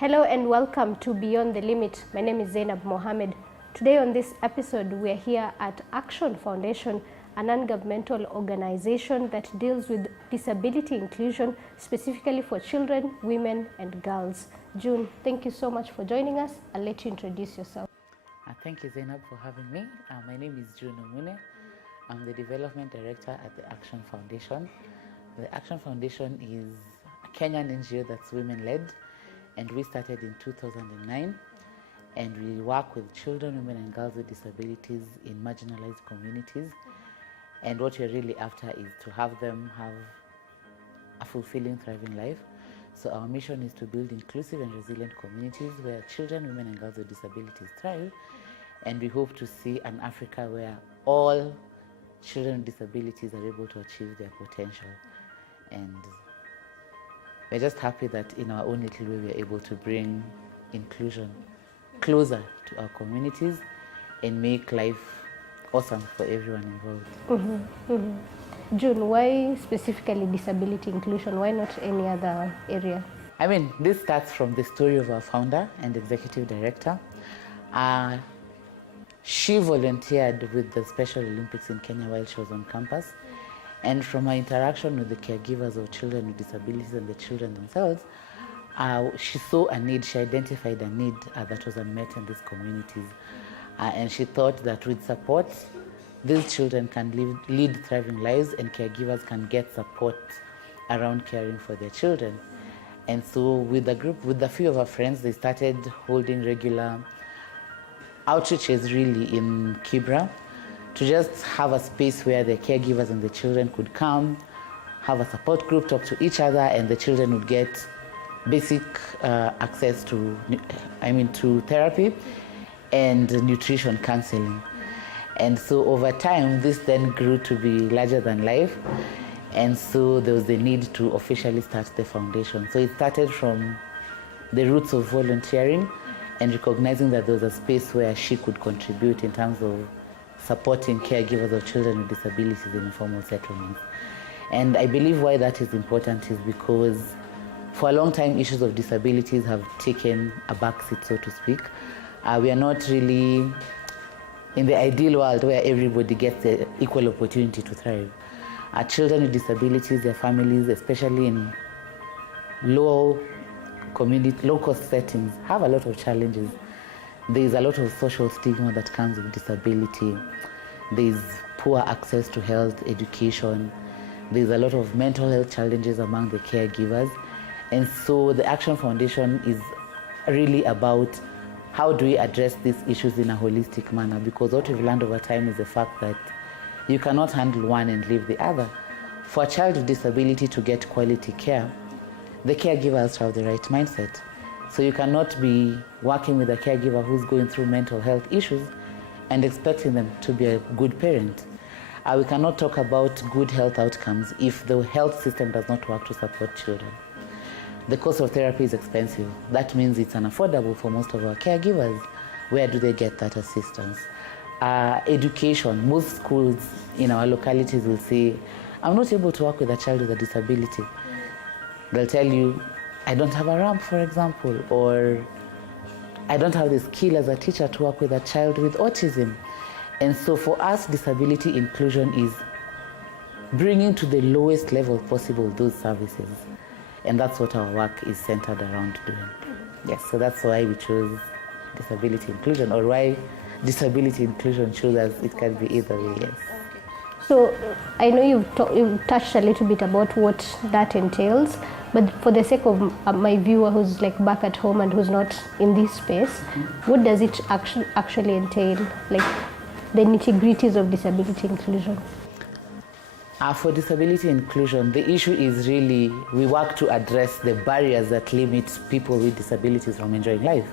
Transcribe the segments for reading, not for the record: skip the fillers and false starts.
Hello and welcome to Beyond the Limit. My name is Zainab Mohammed. Today on this episode, we are here at Action Foundation, a non-governmental organization that deals with disability inclusion, specifically for children, women, and girls. June, thank you so much for joining us. I'll let you introduce yourself. Thank you, Zainab, for having me. My name is June Omune. I'm the Development Director at the Action Foundation. The Action Foundation is a Kenyan NGO that's women-led, and we started in 2009. And we work with children, women, and girls with disabilities in marginalized communities. And what we're really after is to have them have a fulfilling, thriving life. So our mission is to build inclusive and resilient communities where children, women, and girls with disabilities thrive. And we hope to see an Africa where all children with disabilities are able to achieve their potential. And we're just happy that in our own little way we're able to bring inclusion closer to our communities and make life awesome for everyone involved. June, why specifically disability inclusion? Why not any other area? I mean, this starts from the story of our founder and executive director. She volunteered with the Special Olympics in Kenya while she was on campus. And from her interaction with the caregivers of children with disabilities and the children themselves, she saw a need, she identified a need that was unmet in these communities. And she thought that with support, these children can lead thriving lives and caregivers can get support around caring for their children. And so with a few of our friends, they started holding regular outreaches really in Kibra to just have a space where the caregivers and the children could come, have a support group, talk to each other, and the children would get basic access to therapy and nutrition counseling. And so over time, this then grew to be larger than life. And so there was a need to officially start the foundation. So it started from the roots of volunteering and recognizing that there was a space where she could contribute in terms of supporting caregivers of children with disabilities in informal settlements. And I believe why that is important is because for a long time, issues of disabilities have taken a backseat, so to speak. We are not really in the ideal world where everybody gets the equal opportunity to thrive. Children with disabilities, their families, especially in low-cost settings, have a lot of challenges. There is a lot of social stigma that comes with disability. There is poor access to health, education. There is a lot of mental health challenges among the caregivers. And so the Action Foundation is really about how do we address these issues in a holistic manner, because what we've learned over time is the fact that you cannot handle one and leave the other. For a child with disability to get quality care, the caregiver has to have the right mindset. So you cannot be working with a caregiver who's going through mental health issues and expecting them to be a good parent. We cannot talk about good health outcomes if the health system does not work to support children. The cost of therapy is expensive. That means it's unaffordable for most of our caregivers. Where do they get that assistance? Education. Most schools in our localities will say, I'm not able to work with a child with a disability. They'll tell you, I don't have a ramp, for example, or I don't have the skill as a teacher to work with a child with autism. And so for us, disability inclusion is bringing to the lowest level possible those services. And that's what our work is centered around doing. Yes, so that's why we chose disability inclusion, or why disability inclusion shows us it can be either way, yes. So I know you've touched a little bit about what that entails, but for the sake of my viewer who's like back at home and who's not in this space, what does it actually entail, like the nitty-gritties of disability inclusion? For disability inclusion, the issue is really we work to address the barriers that limit people with disabilities from enjoying life.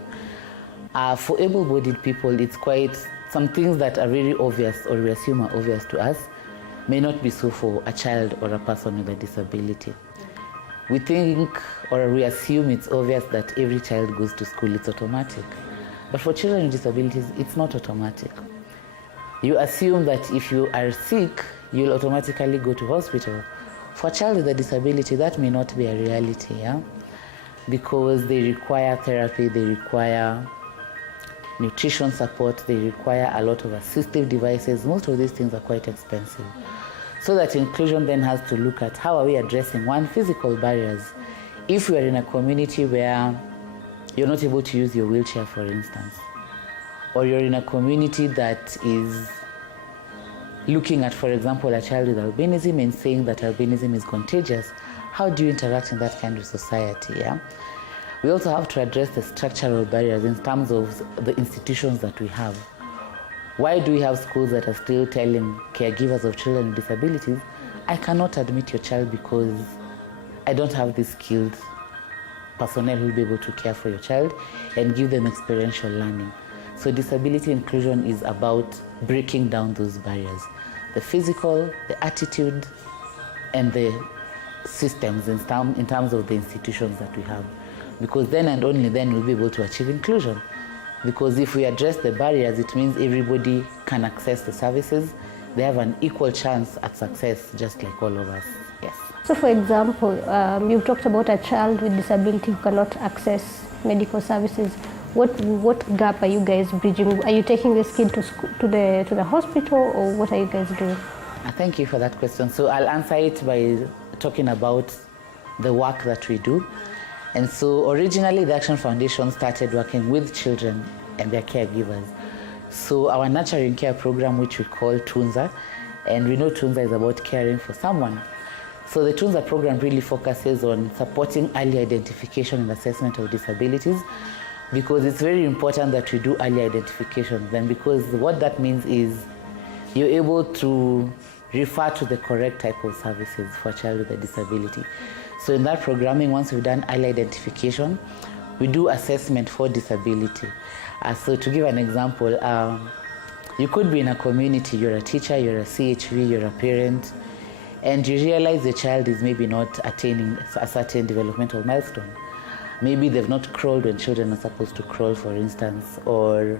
For able-bodied people, it's quite some things that are really obvious or we assume are obvious to us may not be so for a child or a person with a disability. We think or we assume it's obvious that every child goes to school, it's automatic. But for children with disabilities, it's not automatic. You assume that if you are sick, you'll automatically go to hospital. For a child with a disability, that may not be a reality. Yeah? because they require therapy, they require nutrition support, they require a lot of assistive devices. Most of these things are quite expensive. So that inclusion then has to look at how are we addressing, one, physical barriers. If you are in a community where you're not able to use your wheelchair, for instance, or you're in a community that is looking at, for example, a child with albinism and saying that albinism is contagious, how do you interact in that kind of society? Yeah? We also have to address the structural barriers in terms of the institutions that we have. Why do we have schools that are still telling caregivers of children with disabilities, I cannot admit your child because I don't have the skilled personnel who will be able to care for your child and give them experiential learning. So disability inclusion is about breaking down those barriers. The physical, the attitude, and the systems in terms of the institutions that we have. Because then and only then we'll be able to achieve inclusion. Because if we address the barriers, it means everybody can access the services. They have an equal chance at success, just like all of us. Yes. So for example, you've talked about a child with disability who cannot access medical services. What gap are you guys bridging? Are you taking this kid to the hospital, or what are you guys doing? Thank you for that question. So I'll answer it by talking about the work that we do. And so originally the Action Foundation started working with children and their caregivers. So our nurturing care program, which we call Tunza, and we know Tunza is about caring for someone. So the Tunza program really focuses on supporting early identification and assessment of disabilities, because it's very important that we do early identification then, because what that means is you're able to refer to the correct type of services for a child with a disability. So in that programming, once we've done early identification, we do assessment for disability. So to give an example, you could be in a community, you're a teacher, you're a CHV, you're a parent, and you realize the child is maybe not attaining a certain developmental milestone. Maybe they've not crawled when children are supposed to crawl, for instance, or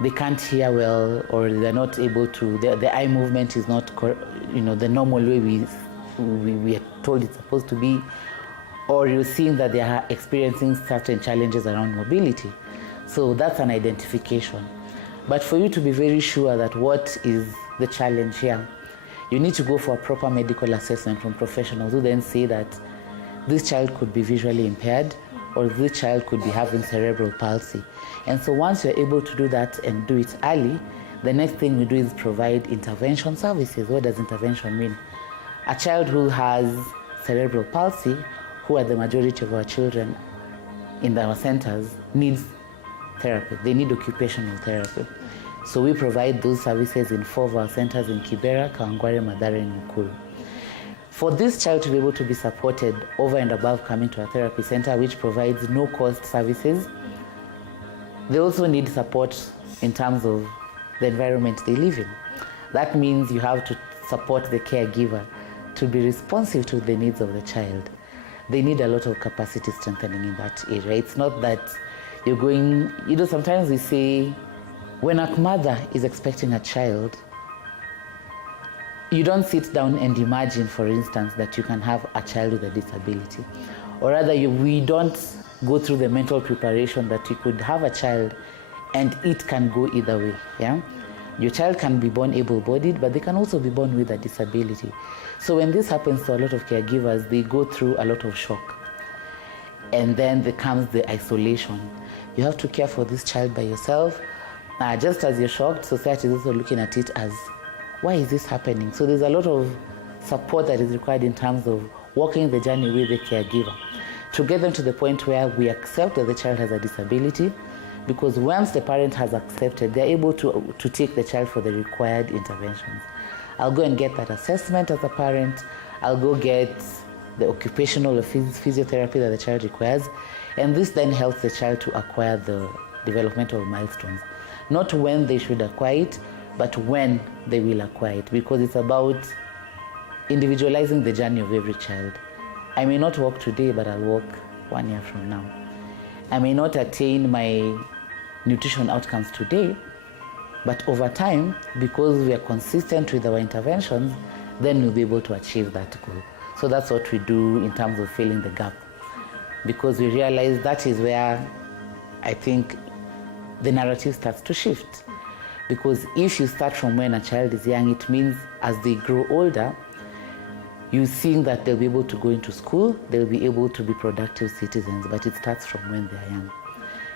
they can't hear well, or they're not able to, the eye movement is not, the normal way we are told it's supposed to be, or you're seeing that they are experiencing certain challenges around mobility. So that's an identification. But for you to be very sure that what is the challenge here, you need to go for a proper medical assessment from professionals who then say that this child could be visually impaired, or this child could be having cerebral palsy. And so once you're able to do that and do it early, the next thing we do is provide intervention services. What does intervention mean? A child who has cerebral palsy, who are the majority of our children in our centers, needs therapy. They need occupational therapy. So we provide those services in 4 of our centers in Kibera, Kawangware, Mathare, and Nakuru. For this child to be able to be supported over and above coming to a therapy center, which provides no-cost services, they also need support in terms of the environment they live in. That means you have to support the caregiver to be responsive to the needs of the child. They need a lot of capacity strengthening in that area. It's not that you're going, sometimes we say, when a mother is expecting a child, you don't sit down and imagine, for instance, that you can have a child with a disability. Or rather, we don't go through the mental preparation that you could have a child and it can go either way. Yeah? Your child can be born able-bodied, but they can also be born with a disability. So when this happens to a lot of caregivers, they go through a lot of shock. And then there comes the isolation. You have to care for this child by yourself. Just as you're shocked, society is also looking at it as, why is this happening? So there's a lot of support that is required in terms of walking the journey with the caregiver to get them to the point where we accept that the child has a disability, because once the parent has accepted, they're able to take the child for the required interventions. I'll go and get that assessment as a parent. I'll go get the occupational or physiotherapy that the child requires, and this then helps the child to acquire the developmental milestones. Not when they should acquire it, but when they will acquire it, because it's about individualizing the journey of every child. I may not walk today, but I'll walk 1 year from now. I may not attain my nutrition outcomes today, but over time, because we are consistent with our interventions, then we'll be able to achieve that goal. So that's what we do in terms of filling the gap because we realize that is where I think the narrative starts to shift. Because if you start from when a child is young, it means as they grow older, you see that they'll be able to go into school, they'll be able to be productive citizens, but it starts from when they're young.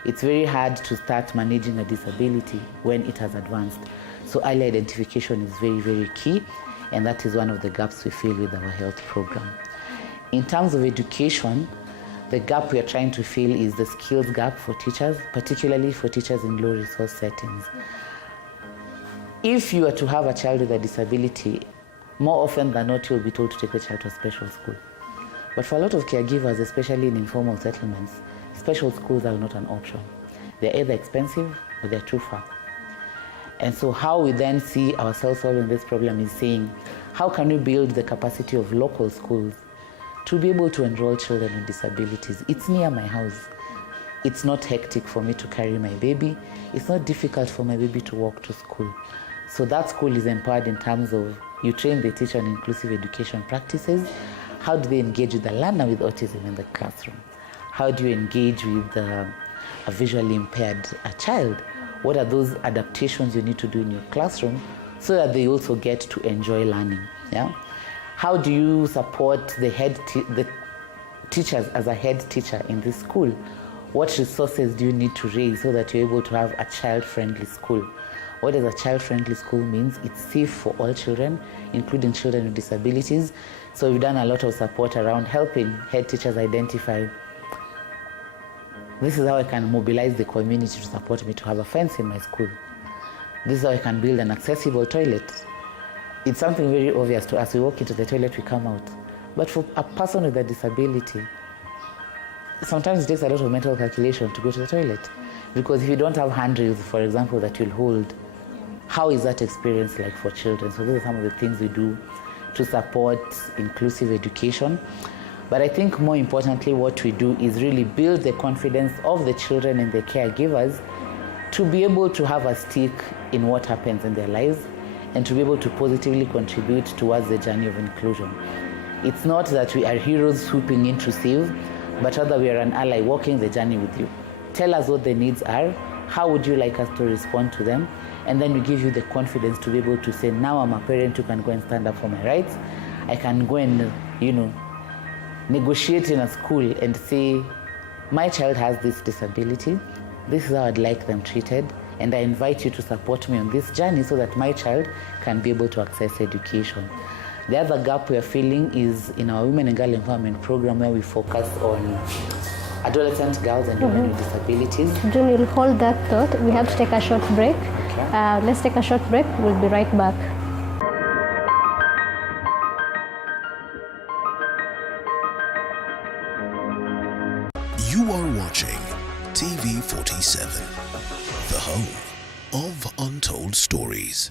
It's very hard to start managing a disability when it has advanced. So early identification is very, very key, and that is one of the gaps we fill with our health program. In terms of education, the gap we are trying to fill is the skills gap for teachers, particularly for teachers in low resource settings. If you are to have a child with a disability, more often than not, you'll be told to take the child to a special school. But for a lot of caregivers, especially in informal settlements, special schools are not an option. They're either expensive or they're too far. And so how we then see ourselves solving this problem is saying, how can we build the capacity of local schools to be able to enroll children with disabilities? It's near my house. It's not hectic for me to carry my baby. It's not difficult for my baby to walk to school. So that school is empowered in terms of you train the teacher on inclusive education practices. How do they engage with the learner with autism in the classroom? How do you engage with a visually impaired child? What are those adaptations you need to do in your classroom so that they also get to enjoy learning? Yeah? How do you support the teachers as a head teacher in this school? What resources do you need to raise so that you're able to have a child-friendly school? What does a child-friendly school means? It's safe for all children, including children with disabilities. So we've done a lot of support around helping head teachers identify, this is how I can mobilize the community to support me to have a fence in my school. This is how I can build an accessible toilet. It's something very obvious to us. We walk into the toilet, we come out. But for a person with a disability, sometimes it takes a lot of mental calculation to go to the toilet. Because if you don't have handrails, for example, that you'll hold, how is that experience like for children? So those are some of the things we do to support inclusive education. But I think more importantly, what we do is really build the confidence of the children and the caregivers to be able to have a stake in what happens in their lives and to be able to positively contribute towards the journey of inclusion. It's not that we are heroes swooping in to save, but rather we are an ally walking the journey with you. Tell us what the needs are, how would you like us to respond to them, and then we give you the confidence to be able to say, now I'm a parent who can go and stand up for my rights. I can go and, negotiate in a school and say, my child has this disability, this is how I'd like them treated, and I invite you to support me on this journey so that my child can be able to access education. The other gap we are filling is in our Women and Girl Empowerment Program, where we focus on adolescent girls and women with disabilities. June, you'll hold that thought. We have to take a short break. Okay. Let's take a short break. We'll be right back. You are watching TV 47, the home of untold stories.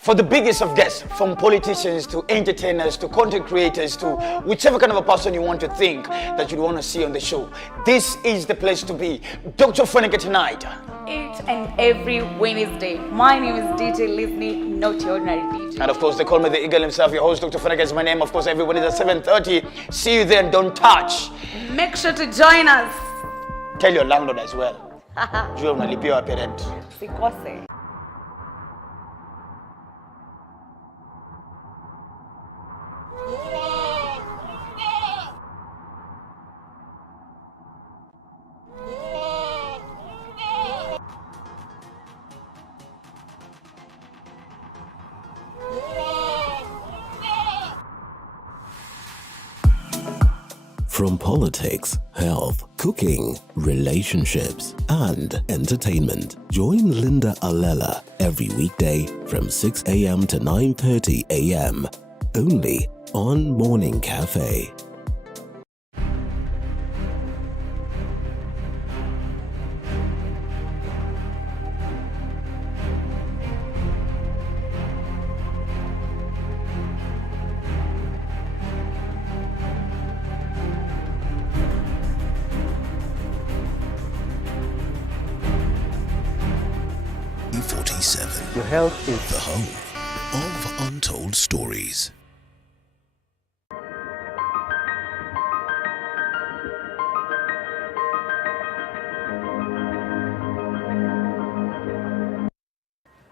For the biggest of guests, from politicians to entertainers to content creators to whichever kind of a person you want to think that you'd want to see on the show, this is the place to be. Dr. Funike tonight. Each and every Wednesday. My name is DJ Lizney, not your ordinary DJ. And of course, they call me the eagle himself. Your host, Dr. Funike, is my name. Of course, every Wednesday at 7:30. See you then. Don't touch. Make sure to join us. Tell your landlord as well. Jua unalipiwa parent. Sikose. From politics, health, cooking, relationships, and entertainment, join Linda Alela every weekday from 6 a.m. to 9:30 a.m. only on Morning Cafe. Your health is The home of untold stories.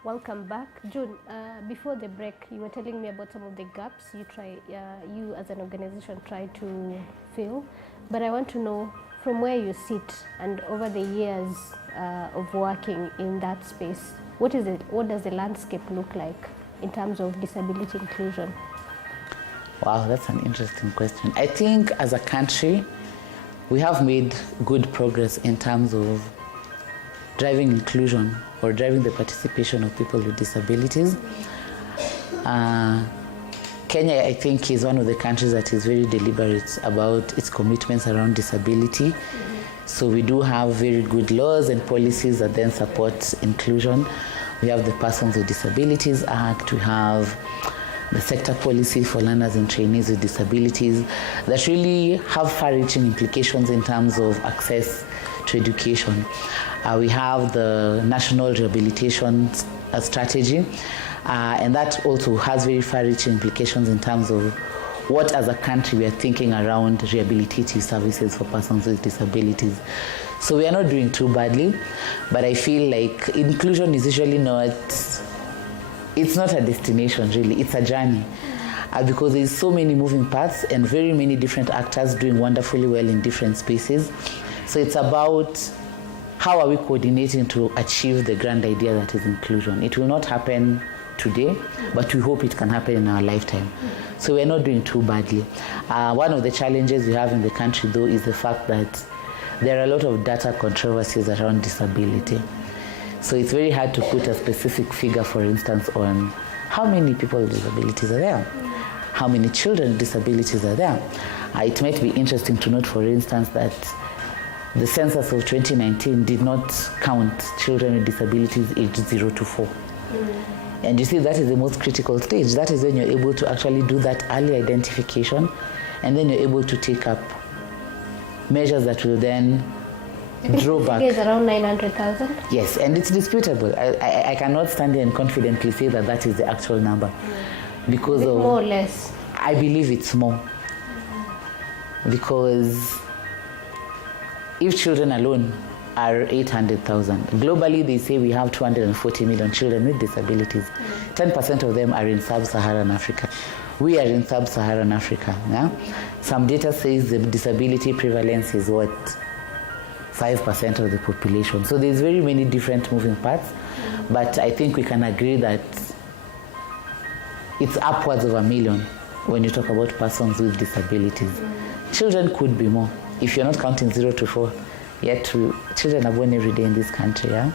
Welcome back. June, before the break, you were telling me about some of the gaps you as an organization try to fill. But I want to know from where you sit and over the years of working in that space, what does the landscape look like in terms of disability inclusion? Wow, that's an interesting question. I think as a country, we have made good progress in terms of driving inclusion or driving the participation of people with disabilities. Kenya, I think, is one of the countries that is very deliberate about its commitments around disability. So we do have very good laws and policies that then support inclusion. We have the Persons with Disabilities Act, we have the sector policy for learners and trainees with disabilities that really have far-reaching implications in terms of access to education. We have the National Rehabilitation Strategy, and that also has very far-reaching implications in terms of what as a country we are thinking around rehabilitative services for persons with disabilities. So we are not doing too badly, but I feel like inclusion is usually it's not a destination really, it's a journey. Because there's so many moving parts and very many different actors doing wonderfully well in different spaces. So it's about how are we coordinating to achieve the grand idea that is inclusion. It will not happen today, but we hope it can happen in our lifetime. So we're not doing too badly. One of the challenges we have in the country though is the fact that there are a lot of data controversies around disability. So it's very hard to put a specific figure, for instance, on how many people with disabilities are there, how many children with disabilities are there. It might be interesting to note, for instance, that the census of 2019 did not count children with disabilities aged 0 to 4. And you see, that is the most critical stage. That is when you're able to actually do that early identification, and then you're able to take up measures that will then draw back. It's around 900,000? Yes, and it's disputable. I cannot stand here and confidently say that that is the actual number. Because of more or less? I believe it's more. Because if children alone are 800,000, globally they say we have 240 million children with disabilities. 10% of them are in sub-Saharan Africa. We are in sub-Saharan Africa. Yeah? Some data says the disability prevalence is 5% of the population. So there's very many different moving parts, but I think we can agree that it's upwards of 1 million when you talk about persons with disabilities. Children could be more. If you're not counting 0 to 4, yet children are born every day in this country, yeah?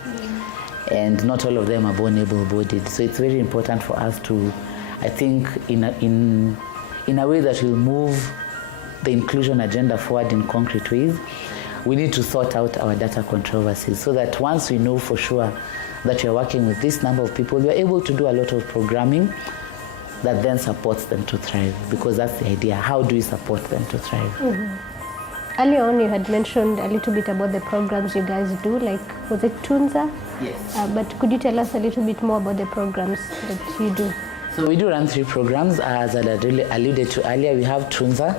And not all of them are born able-bodied. So it's very important for us to, I think, in a way that will move the inclusion agenda forward in concrete ways, we need to sort out our data controversies so that once we know for sure that we're working with this number of people, we're able to do a lot of programming that then supports them to thrive, because that's the idea. How do we support them to thrive? Earlier on, you had mentioned a little bit about the programs you guys do, like, was it Tunza? Yes. But could you tell us a little bit more about the programs that you do? So we do run 3 programs. As I alluded to earlier, we have Tunza,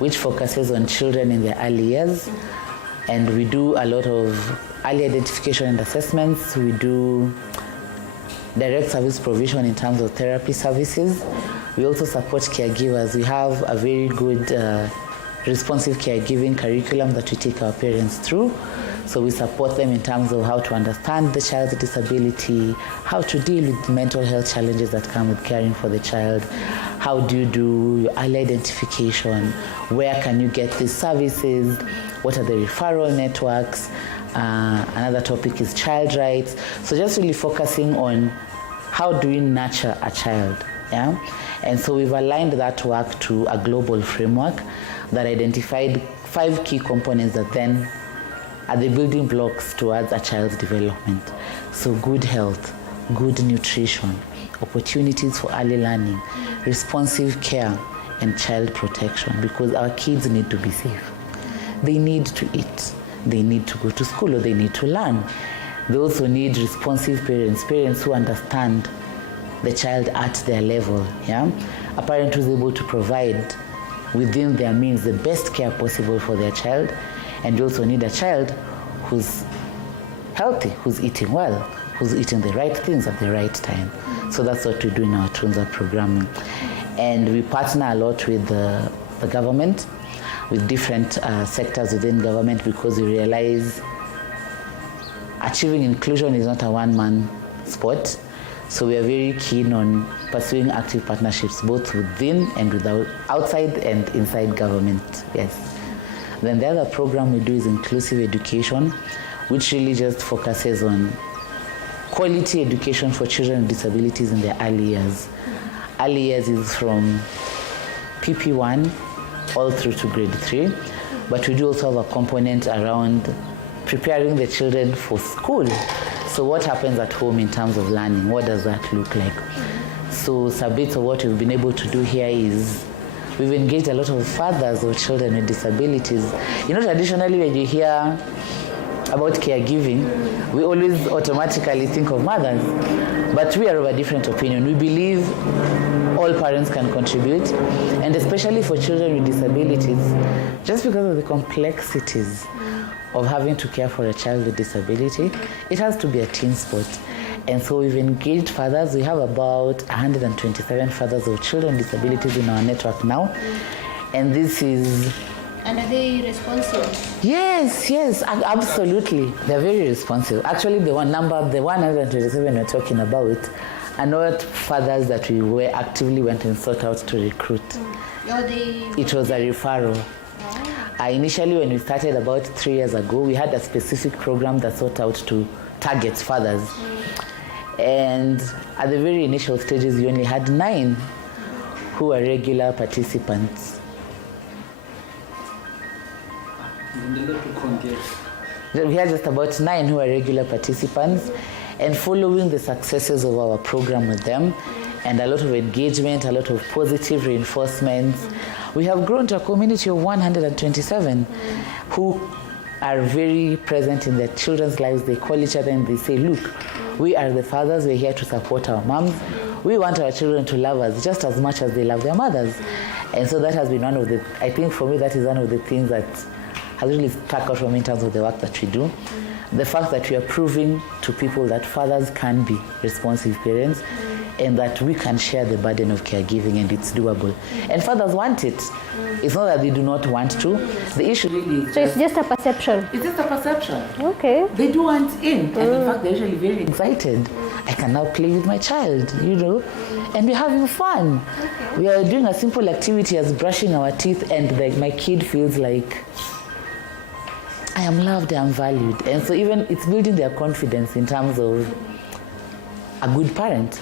which focuses on children in their early years. And we do a lot of early identification and assessments. We do direct service provision in terms of therapy services. We also support caregivers. We have a very good responsive caregiving curriculum that we take our parents through. So we support them in terms of how to understand the child's disability, how to deal with mental health challenges that come with caring for the child, how do you do your early identification, where can you get these services, what are the referral networks. Another topic is child rights. So just really focusing on how do we nurture a child. Yeah? And so we've aligned that work to a global framework that identified 5 key components that then are the building blocks towards a child's development. So good health, good nutrition, opportunities for early learning, responsive care, and child protection, because our kids need to be safe. They need to eat, they need to go to school, or they need to learn. They also need responsive parents, parents who understand the child at their level. Yeah? A parent who's able to provide within their means the best care possible for their child. And you also need a child who's healthy, who's eating well, who's eating the right things at the right time. So that's what we do in our Tunza programming. And we partner a lot with the government, with different sectors within government, because we realize achieving inclusion is not a one-man sport. So we are very keen on pursuing active partnerships both within and without, outside and inside government. Yes. Then the other program we do is inclusive education, which really just focuses on quality education for children with disabilities in their early years. Early years is from PP1 all through to grade 3, but we do also have a component around preparing the children for school. So what happens at home in terms of learning? What does that look like? So some bits of what we've been able to do here is we've engaged a lot of fathers of children with disabilities. You know, traditionally when you hear about caregiving, we always automatically think of mothers. But we are of a different opinion. We believe all parents can contribute, and especially for children with disabilities, just because of the complexities of having to care for a child with disability, it has to be a team sport. And so we've engaged fathers. We have about 127 fathers of children with disabilities in our network now. And this is... And are they responsive? Yes, absolutely. They're very responsive. Actually, the 127 we're talking about are not fathers that we actively went and sought out to recruit. It was a referral. Initially, when we started about 3 years ago, we had a specific program that sought out to target fathers. And at the very initial stages, we only had 9 who were regular participants. We had just about 9 who were regular participants, and following the successes of our program with them and a lot of engagement, a lot of positive reinforcements, we have grown to a community of 127 who are very present in their children's lives. They call each other and they say, look, we are the fathers, we're here to support our moms. We want our children to love us just as much as they love their mothers. And so that has been one of the, I think for me, that is one of the things that has really stuck out for me in terms of the work that we do. The fact that we are proving to people that fathers can be responsive parents and that we can share the burden of caregiving, and it's doable. And fathers want it. It's not that they do not want to. The issue really is... So it's just a perception? It's just a perception. Okay. They do want in, and in fact they're usually very excited. I can now play with my child, you know, and we're having fun. Okay. We are doing a simple activity as brushing our teeth, and like my kid feels like I am loved, I am valued. And so even it's building their confidence in terms of a good parent.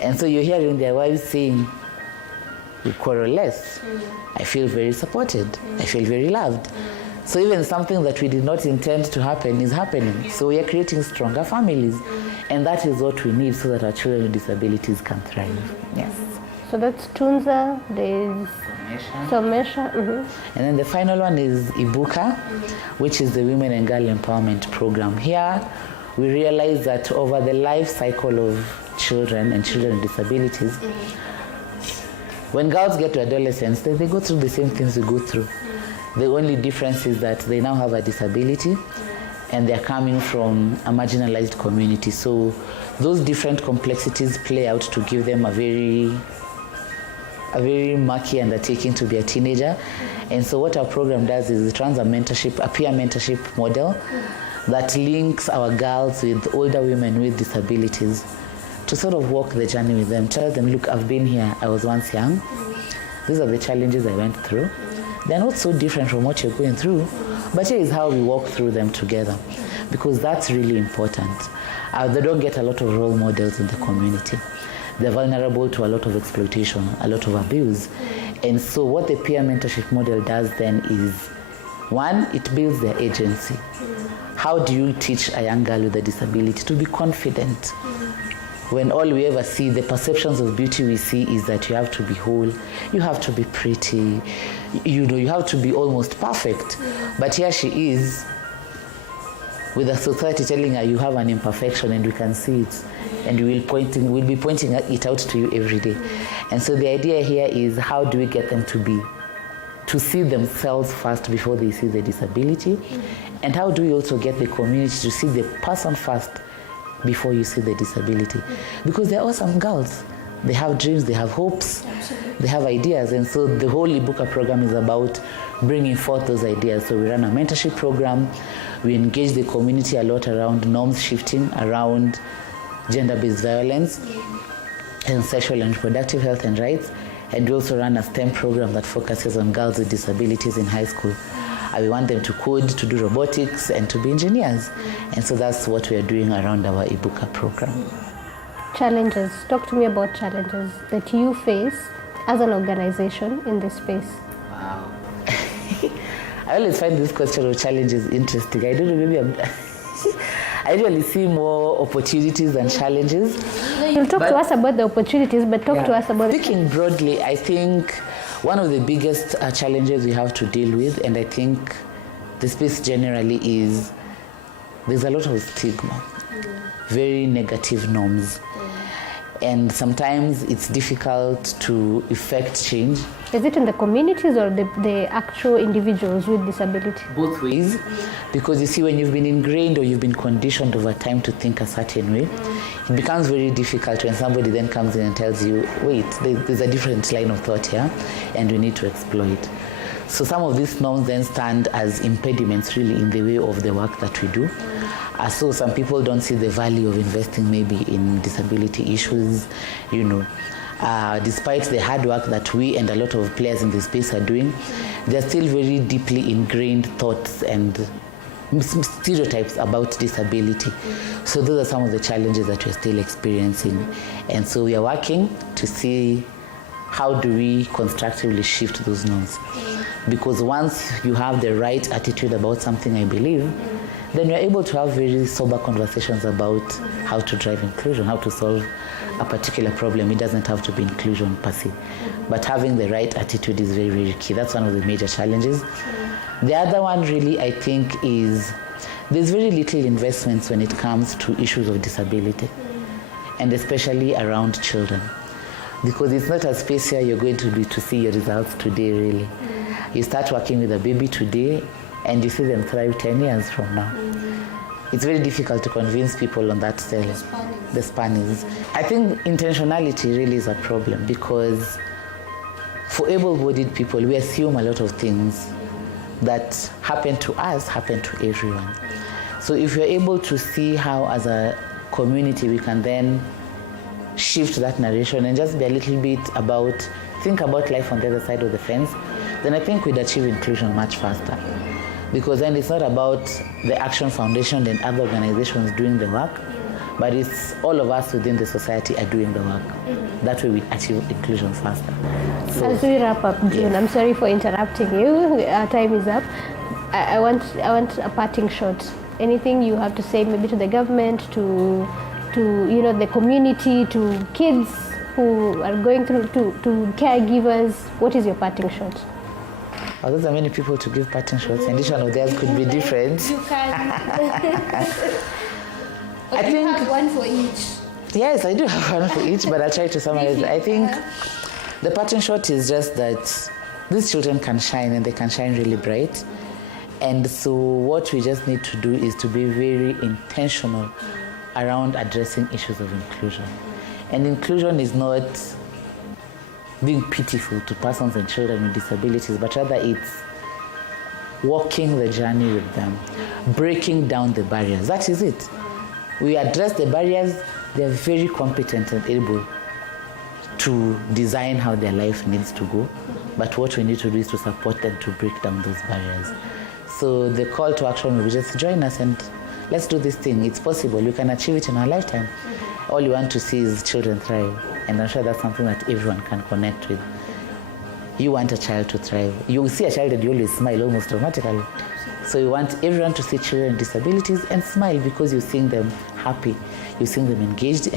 And so you're hearing their wives saying, we quarrel less. I feel very supported. I feel very loved. So even something that we did not intend to happen is happening. So we are creating stronger families. And that is what we need so that our children with disabilities can thrive. Yes. So that's Tunza, there's Somesha. And then the final one is Ibuka, which is the Women and Girl Empowerment Program. Here, we realize that over the life cycle of children and children with disabilities, when girls get to adolescence, they go through the same things we go through. The only difference is that they now have a disability and they're coming from a marginalized community. So those different complexities play out to give them a very murky undertaking to be a teenager. And so what our program does is it runs a peer mentorship model that links our girls with older women with disabilities to sort of walk the journey with them, tell them, look, I've been here, I was once young. These are the challenges I went through. They're not so different from what you're going through, but here is how we walk through them together, because that's really important. They don't get a lot of role models in the community. They're vulnerable to a lot of exploitation, a lot of abuse. And so what the peer mentorship model does then is, one, it builds their agency. How do you teach a young girl with a disability to be confident? When all we ever see, the perceptions of beauty we see is that you have to be whole, you have to be pretty, you have to be almost perfect. But here she is, with a society telling her you have an imperfection and we can see it, and we'll be pointing it out to you every day. And so the idea here is, how do we get them to see themselves first before they see the disability? And how do we also get the community to see the person first before you see the disability? Because they're awesome girls. They have dreams, they have hopes, they have ideas. And so the whole Ibuka program is about bringing forth those ideas. So we run a mentorship program. We engage the community a lot around norms shifting, around gender-based violence and sexual and reproductive health and rights. And we also run a STEM program that focuses on girls with disabilities in high school. We want them to code, to do robotics, and to be engineers. And so that's what we are doing around our Ibuka program. Challenges. Talk to me about challenges that you face as an organization in this space. Wow. I always find this question of challenges interesting. I don't know, maybe I usually see more opportunities than challenges. You'll talk to us about the opportunities, but talk to us about... Speaking broadly, I think one of the biggest challenges we have to deal with, and I think the space generally, is there's a lot of stigma, very negative norms. And sometimes it's difficult to effect change. Is it in the communities or the actual individuals with disability? Both ways. Because you see, when you've been ingrained or you've been conditioned over time to think a certain way, it becomes very difficult when somebody then comes in and tells you, wait, there's a different line of thought here, and we need to explore it. So some of these norms then stand as impediments really in the way of the work that we do. So some people don't see the value of investing maybe in disability issues, despite the hard work that we and a lot of players in the space are doing. There are still very deeply ingrained thoughts and stereotypes about disability. So those are some of the challenges that we're still experiencing. And so we are working to see how do we constructively shift those norms. Because once you have the right attitude about something, I believe, then you're able to have very sober conversations about how to drive inclusion, how to solve a particular problem. It doesn't have to be inclusion per se. But having the right attitude is very, very key. That's one of the major challenges. The other one really, I think, is there's very little investments when it comes to issues of disability, and especially around children. Because it's not a space where you're going to see your results today, really. You start working with a baby today, and you see them thrive 10 years from now. It's very difficult to convince people on that scale. The span is. I think intentionality really is a problem, because for able-bodied people, we assume a lot of things that happen to us happen to everyone. So if we're able to see how, as a community, we can then shift that narration and just be a little bit think about life on the other side of the fence, then I think we'd achieve inclusion much faster. Because then it's not about the Action Foundation and other organizations doing the work, but it's all of us within the society are doing the work. That way we achieve inclusion faster. So, as we wrap up, June, I'm sorry for interrupting you. Our time is up. I want a parting shot. Anything you have to say, maybe to the government, to the community, to kids who are going through, to caregivers. What is your parting shot? Oh, those are many people to give parting shots, and each one of theirs could be different. You can. I think you have one for each. Yes, I do have one for each, but I'll try to summarize. I think the parting shot is just that these children can shine, and they can shine really bright. And so what we just need to do is to be very intentional around addressing issues of inclusion. And inclusion is not being pitiful to persons and children with disabilities, but rather it's walking the journey with them, breaking down the barriers. That is it. We address the barriers. They're very competent and able to design how their life needs to go. But what we need to do is to support them to break down those barriers. So the call to action will be just join us and let's do this thing. It's possible. You can achieve it in our lifetime. All you want to see is children thrive. And I'm sure that's something that everyone can connect with. You want a child to thrive. You see a child and you always smile almost automatically. So you want everyone to see children with disabilities and smile, because you're seeing them happy. You're seeing them engaged.